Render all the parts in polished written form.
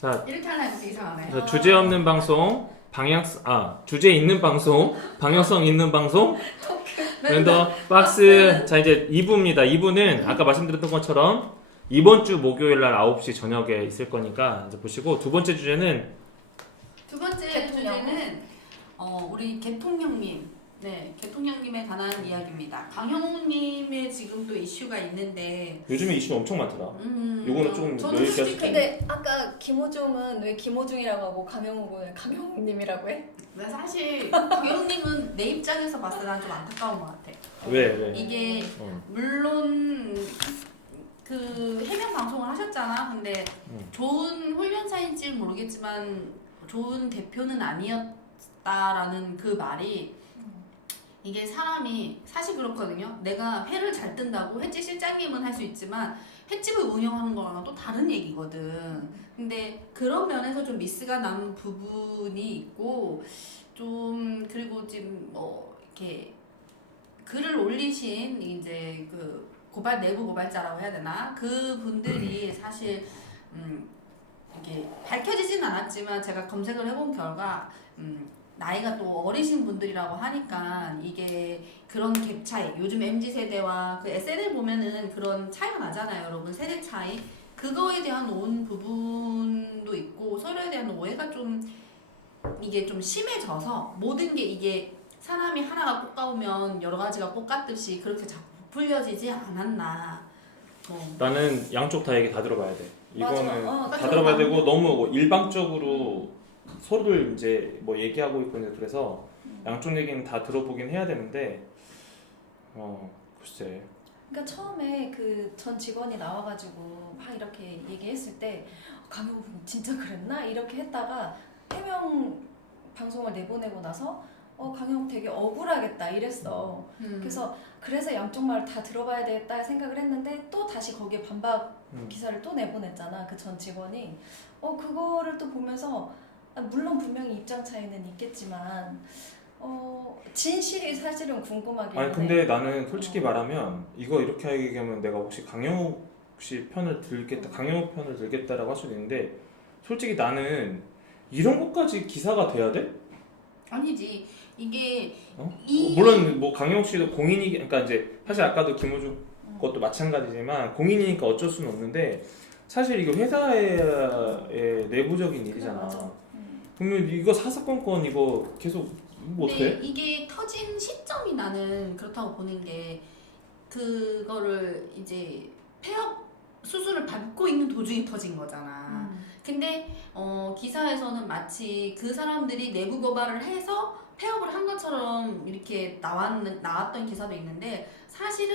자, 이렇게 하려니까 되게 이상하네. 자, 주제 없는 방송, 주제 있는 방송, 방향성 있는 방송, 랜더 박스. 자, 이제 2부입니다. 2부는 아까 말씀드렸던 것처럼 이번 주 목요일 날 9시 저녁에 있을 거니까 이제 보시고, 두 번째 주제는 두 번째 주제는 우리 개통령님, 네, 개통령님에 관한 이야기입니다. 강형우님의 지금 또 이슈가 있는데 요즘에 이슈 엄청 많더라. 요거는 좀 저는 여유있게 솔직히 근데 아까 김호중은 왜 김호중이라고 하고 강영욱은 왜 강영욱님이라고 해? 나 사실 강형우님은 내 입장에서 봤을 때 난 좀 안타까운 것 같아. 왜? 이게 물론 그 해명 방송을 하셨잖아. 근데 좋은 훈련사인지는 모르겠지만 좋은 대표는 아니었다라는 그 말이, 이게 사람이 사실 그렇거든요. 내가 회를 잘 뜬다고 횟집 실장님은 할 수 있지만 횟집을 운영하는 거랑은 또 다른 얘기거든. 근데 그런 면에서 좀 미스가 난 부분이 있고, 좀 그리고 지금 뭐 이렇게 글을 올리신 이제 그 내부 고발자라고 해야 되나, 그 분들이 사실 이게 밝혀지진 않았지만 제가 검색을 해본 결과 나이가 또 어리신 분들이라고 하니까 이게 그런 갭 차이, 요즘 MZ세대와 그 SNL 보면은 그런 차이가 나잖아요, 여러분. 세대 차이, 그거에 대한 온 부분도 있고 서로에 대한 오해가 좀 이게 좀 심해져서 모든 게 이게 사람이 하나가 볶아오면 여러 가지가 볶았듯이 그렇게 자꾸 부풀려지지 않았나. 나는 양쪽 다 얘기 다 들어봐야 돼. 이거는 맞아. 다 들어봐야 되고, 너무 뭐 일방적으로 서로를 이제 뭐 얘기하고 있고 이제 그래서 양쪽 얘기는 다 들어보긴 해야 되는데, 글쎄. 그러니까 처음에 그 전 직원이 나와가지고 막 이렇게 얘기했을 때 강영욱 진짜 그랬나? 이렇게 했다가 해명 방송을 내보내고 나서 강영욱 되게 억울하겠다 이랬어. 그래서 양쪽 말 다 들어봐야 되겠다 생각을 했는데 또 다시 거기에 반박 기사를 또 내보냈잖아, 그 전 직원이. 그거를 또 보면서 물론 분명히 입장 차이는 있겠지만 진실이 사실은 궁금하긴 해. 아니 근데 나는 솔직히 말하면 이거 이렇게 얘기하면 내가 혹시 강영욱 씨 편을 들겠다, 강영욱 편을 들겠다라고 할 수도 있는데, 솔직히 나는 이런 것까지 기사가 돼야 돼? 아니지. 이게 물론 뭐 강영욱 씨도 공인이, 그러니까 이제 사실 아까도 김호중 것도 마찬가지지만 공인이니까 어쩔 수는 없는데, 사실 이거 회사의 내부적인 일이잖아. 맞아. 그러면 이거 사사건건 이거 계속 뭐 근데 어떡해? 이게 터진 시점이 나는 그렇다고 보는 게, 그거를 이제 폐업 수술을 밟고 있는 도중에 터진 거잖아. 근데 기사에서는 마치 그 사람들이 내부 고발을 해서 폐업을 한 것처럼 이렇게 나왔던 기사도 있는데, 사실은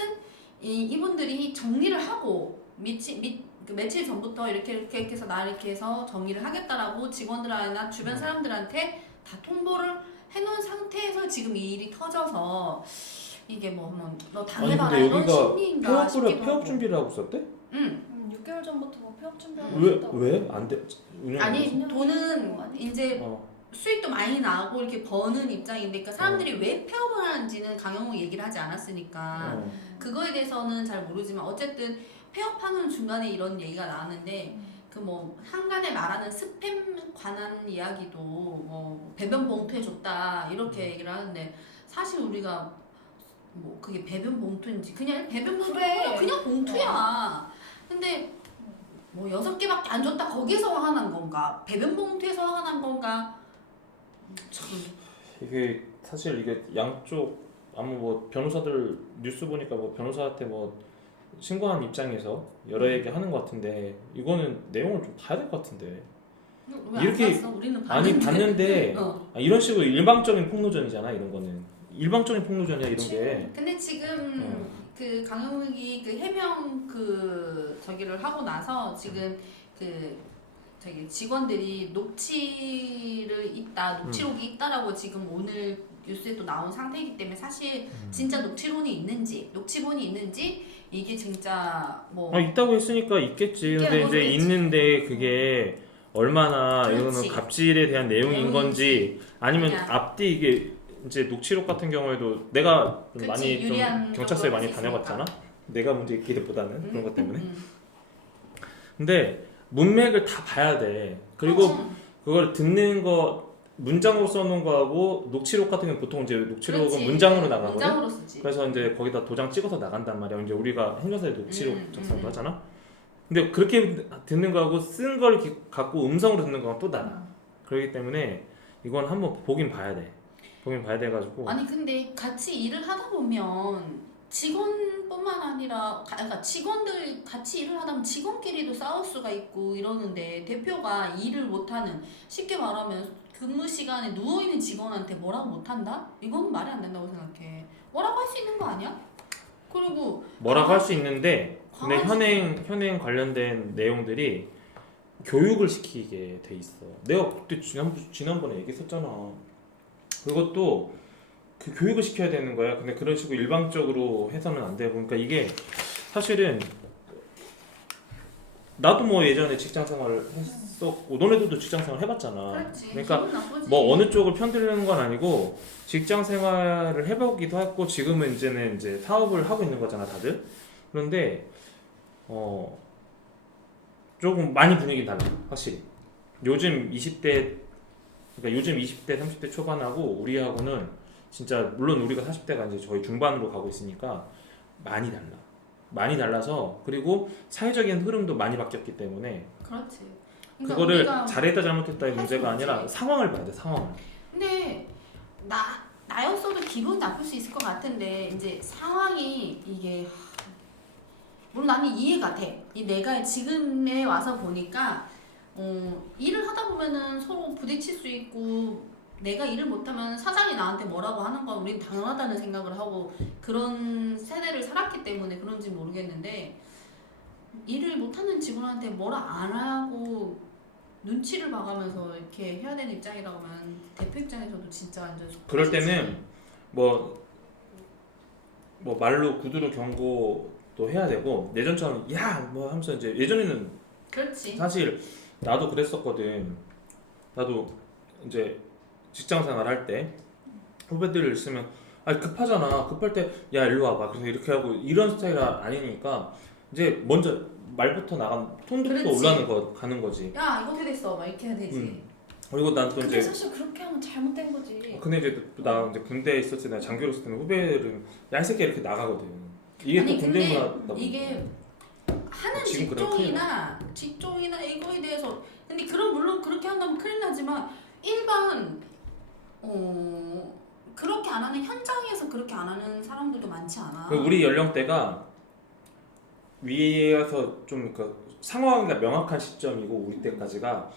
이분들이 정리를 하고 며칠 전부터 이렇게 해서 나 이렇게 해서 정리를 하겠다라고 직원들이나 주변 사람들한테 다 통보를 해놓은 상태에서 지금 이 일이 터져서, 이게 너 당해봐라 이런 심리인가 싶기도 하고. 폐업 준비를 하고 있었대? 6개월 전부터 뭐 폐업 준비하고 왜 있었다고. 왜 안 돼? 아니 돈은 이제 수익도 많이 나고 이렇게 버는 입장인데, 그러니까 사람들이 왜 폐업을 하는지는 강영욱 얘기를 하지 않았으니까 그거에 대해서는 잘 모르지만, 어쨌든 폐업하는 중간에 이런 얘기가 나왔는데, 그 뭐 한간에 말하는 스팸 관한 이야기도 뭐 배변 봉투에 줬다 이렇게 얘기를 하는데, 사실 우리가 뭐 그게 배변 봉투인지 그냥 배변 봉투야, 그냥 봉투야. 근데 뭐 6개밖에 안 줬다, 거기서 화가 난 건가? 배변 봉투에서 화가 난 건가? 참. 이게 사실 이게 양쪽 아무 뭐 변호사들 뉴스 보니까 뭐 변호사한테 뭐 신고한 입장에서 여러 얘기 하는 것 같은데, 이거는 내용을 좀 봐야 될 것 같은데. 왜 이렇게- 안 봤어? 우리는 아니 봤는데 이런 식으로 일방적인 폭로전이잖아. 이런 거는 일방적인 폭로전이야, 이런 게. 근데 지금 그 강영욱이 그 해명 그 저기를 하고 나서 지금 그 저기 직원들이 녹취록이 있다라고 지금 오늘 뉴스에 또 나온 상태이기 때문에, 사실 진짜 녹취본이 있는지 이게 진짜 뭐 있다고 했으니까 있겠지. 근데 이제 모르겠지. 있는데 그게 얼마나 그렇지. 이거는 갑질에 대한 내용인 건지, 아니면 그냥. 앞뒤 이게 이제 녹취록 같은 경우에도 내가 좀 그치, 많이 좀 유리한 경찰서에 많이 정도로 다녀봤잖아. 내가 문제 있기보다는 그런 것 때문에. 음. 근데 문맥을 다 봐야 돼. 그리고 어, 그걸 듣는 거 문장으로 써놓은 거하고 녹취록 같은 경우는 보통 이제 녹취록은 그렇지. 문장으로 나가거든. 문장으로 쓰지. 그래서 이제 거기다 도장 찍어서 나간단 말이야. 이제 우리가 행정사에 녹취록 작성도 음. 하잖아. 근데 그렇게 듣는 거하고 쓴 걸 갖고 음성으로 듣는 거랑 또 달라. 그렇기 때문에 이건 한번 보긴 봐야 돼. 보긴 봐야 돼가지고. 아니 근데 같이 일을 하다 보면 직원뿐만 아니라 그러니까 직원들 같이 일을 하다 보면 직원끼리도 싸울 수가 있고 이러는데 대표가 일을 못하는 쉽게 말하면 근무 시간에 누워있는 직원한테 뭐라고 못한다? 이거는 말이 안 된다고 생각해. 뭐라고 할 수 있는 거 아니야? 그리고 뭐라고 할 수 있는데 근데 강아지- 현행 관련된 내용들이 교육을 시키게 돼 있어. 내가 그때 지난번에 얘기했었잖아. 그것도 그 교육을 시켜야 되는 거야. 근데 그런 식으로 일방적으로 해서는 안 돼. 그러니까 이게 사실은 나도 뭐 예전에 직장 생활을 했었고 너네들도 직장 생활 해봤잖아. 그렇지. 그러니까 기분 나쁘지. 뭐 어느 쪽을 편들려는 건 아니고 직장 생활을 해보기도 했고 지금은 이제는 이제 사업을 하고 있는 거잖아 다들. 그런데 조금 많이 분위기 달라 확실히. 요즘 20대 그러니까 요즘 20대 30대 초반하고 우리하고는 진짜 물론 우리가 40대가 이제 거의 중반으로 가고 있으니까 많이 달라. 많이 달라서 그리고 사회적인 흐름도 많이 바뀌었기 때문에 그렇지. 그러니까 그거를 우리가 잘했다 잘못했다의 할수 문제가 아니라 없지. 상황을 봐야 돼 상황을. 근데 나였어도 기분 나쁠 수 있을 것 같은데 이제 상황이 이게 물론 나는 이해가 돼. 이 내가 지금에 와서 보니까 일을 하다 보면은 서로 부딪힐 수 있고 내가 일을 못하면 사장이 나한테 뭐라고 하는 건 우린 당연하다는 생각을 하고 그런 세대를 살았기 때문에 그런지 모르겠는데 일을 못하는 직원한테 뭐라 안 하고 눈치를 봐가면서 이렇게 해야 되는 입장이라면 대표 입장에서도 진짜 완전 그럴 속상하지. 때는 뭐 말로 구두로 경고도 해야 되고 예전처럼 야 뭐 하면서 이제 예전에는 그렇지. 사실 나도 그랬었거든. 나도 이제 직장 생활 할 때 후배들 있으면 아 급하잖아. 급할 때 야 일로 와봐. 그래서 이렇게 하고 이런 스타일 아니니까 이제 먼저 말부터 나간 톤부터 그렇지. 올라가는 거 가는 거지. 야 이거 어떻게 됐어? 막 이렇게 해야 되지. 그리고 난 또 근데 이제 사실 그렇게 하면 잘못된 거지. 근데 이제 나 이제 군대에 있었을 때 장교로 있을 때는 후배들은 야 이 새끼 이렇게 나가거든. 이게 아니 또 군대 근데 문화다 이게 하는 지금 그래, 직종이나 이거에 대해서 근데 물론 그렇게 한다면 큰일 나지만 일반 그렇게 안 하는 현장에서 그렇게 안 하는 사람들도 많지 않아. 우리 연령대가 위에서 좀 그러니까 상황이 명확한 시점이고 우리 때까지가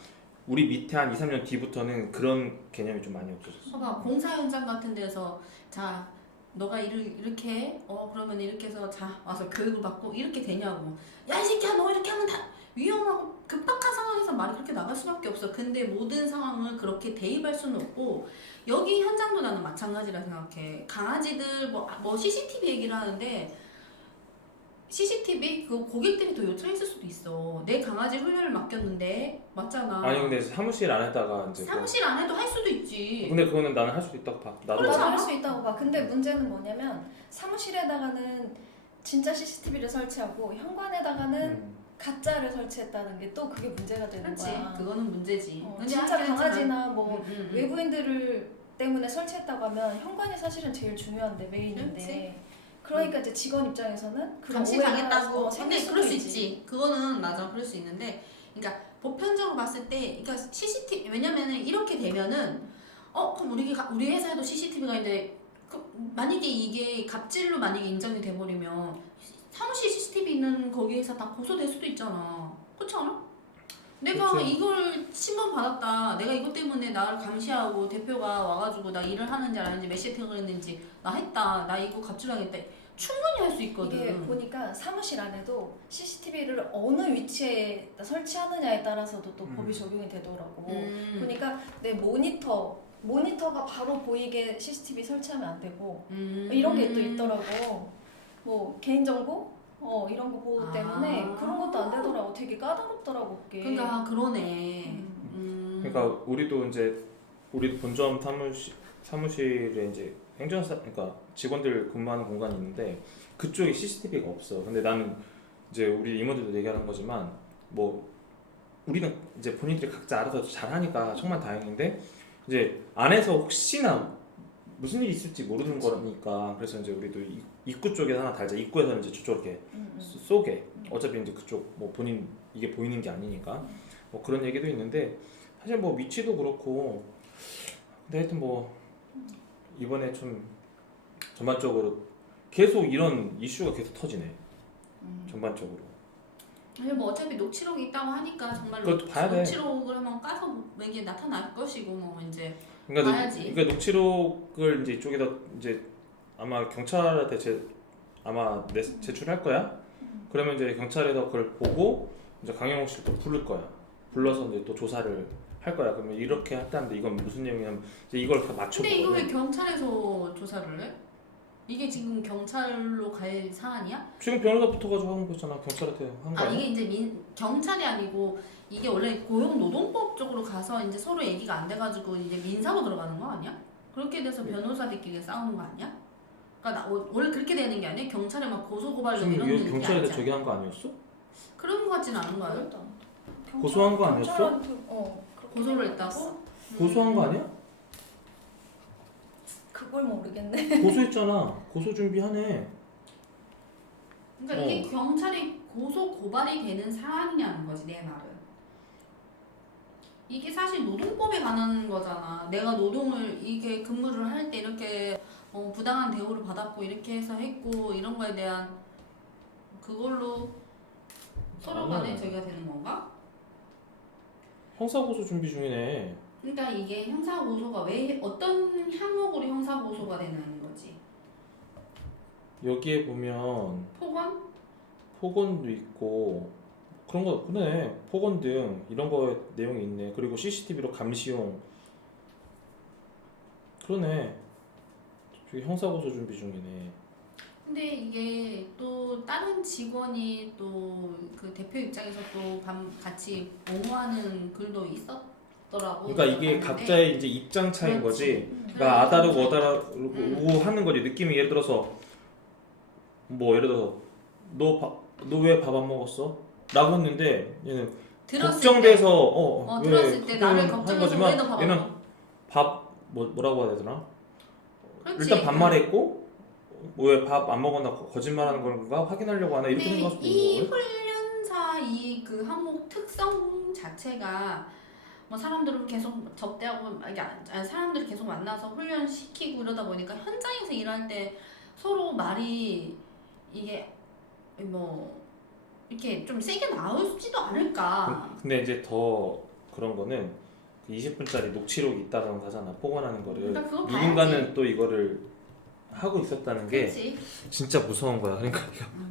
우리 밑에 한 2, 3년 뒤부터는 그런 개념이 좀 많이 없어졌어. 봐봐 공사 현장 같은 데서 자 너가 일을 이렇게 해? 그러면 이렇게 해서 자 와서 교육을 받고 이렇게 되냐고. 야 이 새끼야 너 이렇게 하면 다 위험하고 급박한 상황에서 말이 그렇게 나갈 수밖에 없어. 근데 모든 상황을 그렇게 대입할 수는 없고 여기 현장도 나는 마찬가지라 생각해. 강아지들 뭐 CCTV 얘기를 하는데 CCTV 그 고객들이 더 요청했을 수도 있어. 내 강아지 훈련을 맡겼는데 맞잖아. 아니 근데 사무실 안에다가 이제 사무실 안에도 할 수도 있지. 근데 그거는 나는 할 수도 있다고 봐. 나도 그렇지 나도 않아? 할 수 있다고 봐. 근데 문제는 뭐냐면 사무실에다가는 진짜 CCTV를 설치하고 현관에다가는 음. 가짜를 설치했다는 게 또 그게 문제가 되는 그렇지. 거야. 그거는 문제지. 근데 진짜 하긴 강아지나 하지만, 뭐 외부인들을 때문에 설치했다고 하면 현관이 사실은 제일 중요한데 메인인데 그러니까 이제 직원 입장에서는 그런 감시 오해가 당했다고. 근데 생길 수도 그럴 수 있지. 그거는 맞아. 그럴 수 있는데, 그러니까 보편적으로 봤을 때, 그러니까 CCTV 왜냐면은 이렇게 되면은 그럼 우리 회사에도 CCTV가 이제 만약에 이게 갑질로 만약에 인정이 돼버리면 사무실 CCTV 있는 거기에서 다 고소될 수도 있잖아. 그렇지 않아? 내가 그치. 이걸 신문 받았다. 내가 이것 때문에 나를 감시하고 대표가 와가지고 나 일을 하는지 안 하는지 몇 시에 퇴근했는지 나 했다. 나 이거 갑질하겠다. 충분히 할 수 있거든. 이게 보니까 사무실 안에도 CCTV를 어느 위치에 설치하느냐에 따라서도 또 법이 적용이 되더라고. 보니까 내 모니터가 바로 보이게 CCTV 설치하면 안 되고 이런 게 또 있더라고. 뭐 개인정보 이런 거 보호 때문에 그런 것도 안 되더라고. 되게 까다롭더라고 그게. 그러니까 그러네. 그러니까 우리도 본점 사무실에 이제 행정사 그러니까 직원들 근무하는 공간이 있는데 그쪽에 CCTV가 없어. 근데 나는 이제 우리 임원들도 얘기하는 거지만 뭐 우리는 이제 본인들이 각자 알아서 잘하니까 정말 다행인데 이제 안에서 혹시나 무슨 일이 있을지 모르는 거니까 그래서 이제 우리도 입구 쪽에 하나 달자. 입구에서는 이제 저쪽 이렇게 쏘게. 어차피 이제 그쪽 뭐 본인 이게 보이는 게 아니니까 뭐 그런 얘기도 있는데 사실 뭐 위치도 그렇고 근데 하여튼 뭐 이번에 좀 전반적으로 계속 이런 이슈가 계속 터지네. 전반적으로. 아니 뭐 어차피 녹취록이 있다고 하니까 정말 그것도 봐야 돼. 녹취록을 한번 까서 이게 나타날 것이고 뭐 이제 그러니까, 봐야지. 그러니까 녹취록을 이제 이쪽에다 이제 아마 경찰한테 제출할 거야. 그러면 이제 경찰에서 그걸 보고 이제 강영욱 씨를 또 부를 거야. 불러서 이제 또 조사를 할 거야. 그러면 이렇게 했다는데 이건 무슨 내용이냐면 이제 이걸 다 맞춰. 근데 이거 왜 경찰에서 조사를 해? 이게 지금 경찰로 갈 사안이야? 지금 변호사 붙어가지고 하는 거잖아. 경찰한테 한 거 아 아니야? 이게 이제 경찰이 아니고 이게 원래 고용노동법 쪽으로 가서 이제 서로 얘기가 안 돼가지고 이제 민사로 들어가는 거 아니야? 그렇게 돼서 변호사들끼리 싸우는 거 아니야? 그러니까 원래 그렇게 되는 게 아니야? 경찰에 막 고소고발로 지금 이런 이거 일이 경찰에다 아니잖아. 저기 한 거 아니었어? 그런 거 같진 않은가요? 모르겠다. 고소한 거 아니었어? 경찰한테, 그렇게 고소를 생각했어. 했다고? 고소한 거 아니야? 그걸 모르겠네. 고소했잖아. 고소 준비하네. 그러니까 이게 경찰이 고소 고발이 되는 사안이냐는 거지 내 말은. 이게 사실 노동법에 관한 거잖아. 내가 노동을 이게 근무를 할 때 이렇게 부당한 대우를 받았고 이렇게 해서 했고 이런 거에 대한 그걸로 서로 간에 저기가 되는 건가? 형사 고소 준비 중이네. 그러니까 이게 형사 고소가 왜 어떤 항목으로 형사 고소가 되는 거지? 여기에 보면 폭언? 폭언도 있고 그런 거 그래. 폭언 등 이런 거 내용이 있네. 그리고 CCTV로 감시용. 그러네. 저기 형사 고소 준비 중이네. 근데 이게 또 다른 직원이 또 그 대표 입장에서 또 같이 옹호하는 글도 있었더라고. 그러니까 이게 봤는데. 각자의 이제 입장 차이인 그렇지. 거지. 그러니까 아다르고 어다르고 음. 하는 거지. 느낌이 예를 들어서 뭐 예를 들어서 너 왜 밥 안 먹었어? 라고 했는데 얘는 들었을 걱정돼서 때, 왜 들었을 때 나를 한 걱정해서 거지만 왜 너 밥 안 얘는 먹어? 뭐라고 해야 되나? 그렇지. 일단 반말했고 왜 밥 안 먹었나 거짓말하는 건가 확인하려고 하나 이렇게 근데 생각할 수도 이 있는 거거든. 훈련사 이 그 항목 특성 자체가 뭐 사람들을 계속 접대하고 아니, 사람들을 계속 만나서 훈련시키고 이러다 보니까 현장에서 일할 때 서로 말이 이게 뭐 이렇게 좀 세게 나오지도 않을까. 근데 이제 더 그런 거는 20분짜리 녹취록이 있다는 하잖아. 폭언하는 거를 그러니까 그거 누군가는 봐야지. 또 이거를 하고 있었다는 게 그렇지. 진짜 무서운 거야. 그러니까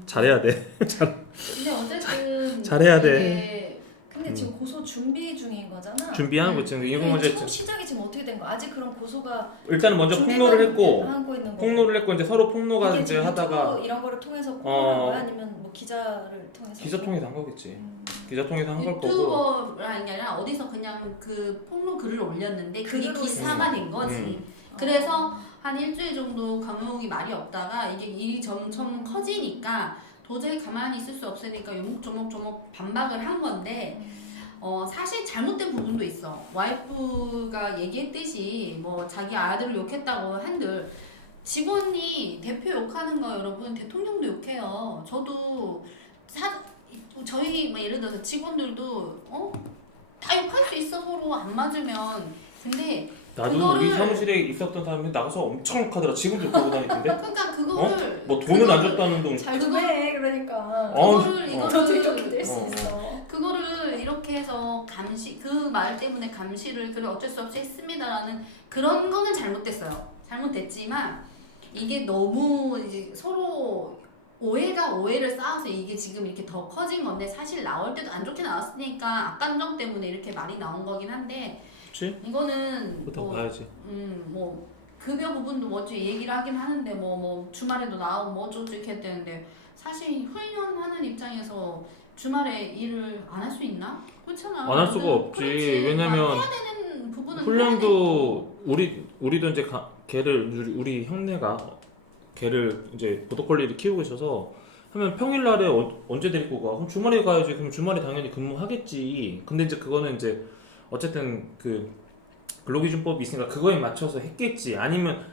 잘해야 돼. 근데 어쨌든 잘해야 돼. 이게 근데 지금 고소 준비 중인 거잖아. 준비하는 거 지금 이거 먼저 최종 시작이 지금 어떻게 된 거야? 아직 그런 고소가 일단은 먼저 준비가 폭로를 했고 하고 있는 거고. 폭로를 했고 이제 서로 폭로가 이게 이제 지금 하다가 유튜브 이런 거를 통해서 폭로한 거야? 아니면 뭐 기자를 통해서? 기자 통해서 한 거겠지. 음. 기자 통해서 한 걸 거고. 유튜버라는 게 아니라 어디서 그냥 그 폭로 글을 올렸는데 그게 글을 기사가 된 거지. 그래서 한 일주일 정도 강용욱이 말이 없다가 이게 일이 점점 커지니까 도저히 가만히 있을 수 없으니까 요목조목 반박을 한 건데 사실 잘못된 부분도 있어. 와이프가 얘기했듯이 뭐 자기 아들을 욕했다고 한들 직원이 대표 욕하는 거 여러분 대통령도 욕해요. 저도 저희 뭐 예를 들어서 직원들도 다 욕할 수 있어 서로 안 맞으면. 근데 나도 우리 사무실에 있었던 사람이 나가서 엄청 욕하더라. 지금도 그러고 다니던데. 그러니까 그거를 뭐 돈을 안 줬다는 동. 잘 좀 해. 그러니까. 이거를 저도 이렇게 될 수 있어. 그거를 이렇게 해서 그 말 때문에 감시를 그래 어쩔 수 없이 했습니다라는 그런 거는 잘못됐어요. 잘못됐지만 이게 너무 이제 서로 오해가 오해를 쌓아서 이게 지금 이렇게 더 커진 건데 사실 나올 때도 안 좋게 나왔으니까 악감정 때문에 이렇게 말이 나온 거긴 한데 그렇지? 이거는 그것도 봐야지. 뭐 급여 부분도 뭐 어찌 얘기를 하긴 하는데 뭐 주말에도 나오고 뭐 어쩌고 이렇게 했다는데 사실 훈련하는 입장에서 주말에 일을 안 할 수 있나? 그렇잖아. 안 할 수가 없지. 그렇지. 왜냐면 해야 되는 부분은 훈련도 우리도 이제 걔를 우리 형네가 걔를 이제 보더콜리를 키우고 있어서 하면 평일날에 언제 데리고 가? 그럼 주말에 가야지. 그럼 주말에 당연히 근무하겠지. 근데 이제 그거는 이제 어쨌든 그 근로기준법이 있으니까 그거에 맞춰서 했겠지. 아니면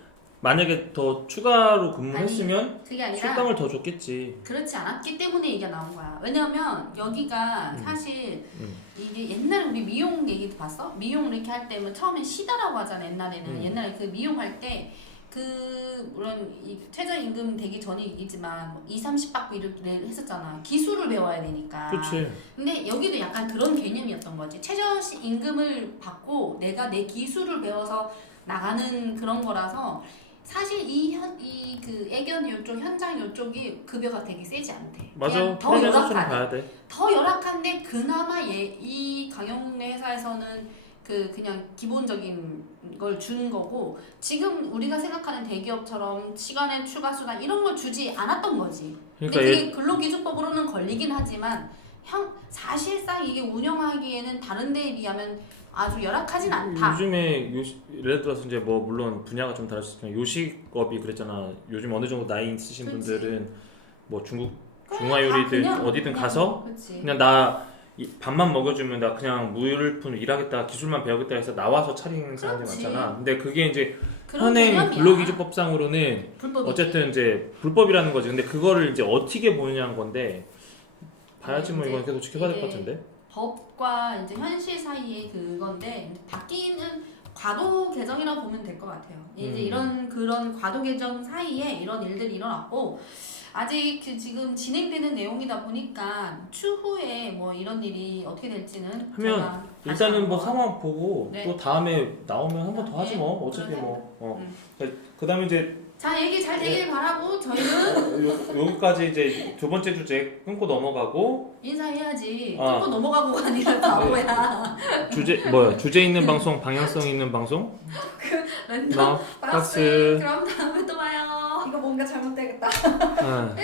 만약에 더 추가로 근무했으면 그게 아니라 출당을 더 줬겠지. 그렇지 않았기 때문에 이게 나온 거야. 왜냐면 여기가 사실 이게 옛날에 우리 미용 얘기도 봤어? 미용 이렇게 할 때면 처음에 시다라고 하잖아. 옛날에는 옛날에 그 미용할 때 그 물론 이 최저임금 되기 전이지만 뭐 2, 30 받고 이렇게 했었잖아. 기술을 배워야 되니까. 그렇지. 근데 여기도 약간 그런 개념이었던 거지. 최저임금을 받고 내가 내 기술을 배워서 나가는 그런 거라서 사실 그 애견 요쪽 현장 요쪽이 급여가 되게 세지 않대. 맞아. 그냥 더 프리랜서처럼 열악하대. 봐야 돼. 더 열악한데 그나마 이 강영래 회사에서는 그냥 기본적인 걸 준 거고 지금 우리가 생각하는 대기업처럼 시간의 추가 수당 이런 걸 주지 않았던 거지. 그러니까 근데 그게 근로기준법으로는 걸리긴 하지만 사실상 이게 운영하기에는 다른 데에 비하면 아주 열악하진 않다. 요즘에 예를 들어서 이제 뭐 물론 분야가 좀 다를 수 있지만 요식업이 그랬잖아. 요즘 어느 정도 나이 있으신 그치. 분들은 뭐 중국 그래, 중화요리든 그냥, 어디든 그냥, 가서 그치. 그냥 나 밥만 먹여주면 나 그냥 무일푼 일하겠다 기술만 배우겠다 해서 나와서 차리는 사람들이 그렇지. 많잖아. 근데 그게 이제 그런 현행 개념이야. 근로기준법상으로는 불법이지. 어쨌든 이제 불법이라는 거지. 근데 그거를 이제 어떻게 보느냐는 건데 봐야지 뭐 이건 계속 지켜봐야 될 것 이게 같은데. 법과 이제 현실 사이의 그건데 바뀌는 과도 개정이라고 보면 될 것 같아요. 이제 이런 그런 과도 개정 사이에 이런 일들이 일어났고 아직 지금 진행되는 내용이다 보니까 추후에 뭐 이런 일이 어떻게 될지는 하면 제가 다시 일단은 뭐 한번 상황 보고 네. 또 다음에 나오면 한 번 더 하지 네, 뭐 어차피 그러세요. 뭐 그다음에 이제 자 얘기 잘 되길 바라고 저희는 여기까지 이제 두 번째 주제 끊고 넘어가고 인사해야지. 아. 끊고 넘어가고가 아니라 바보야. 주제 있는 방송 방향성 있는 방송 랜덤 박스 그럼 다음에 또 봐요. 이거 뭔가 잘못되겠다. 아.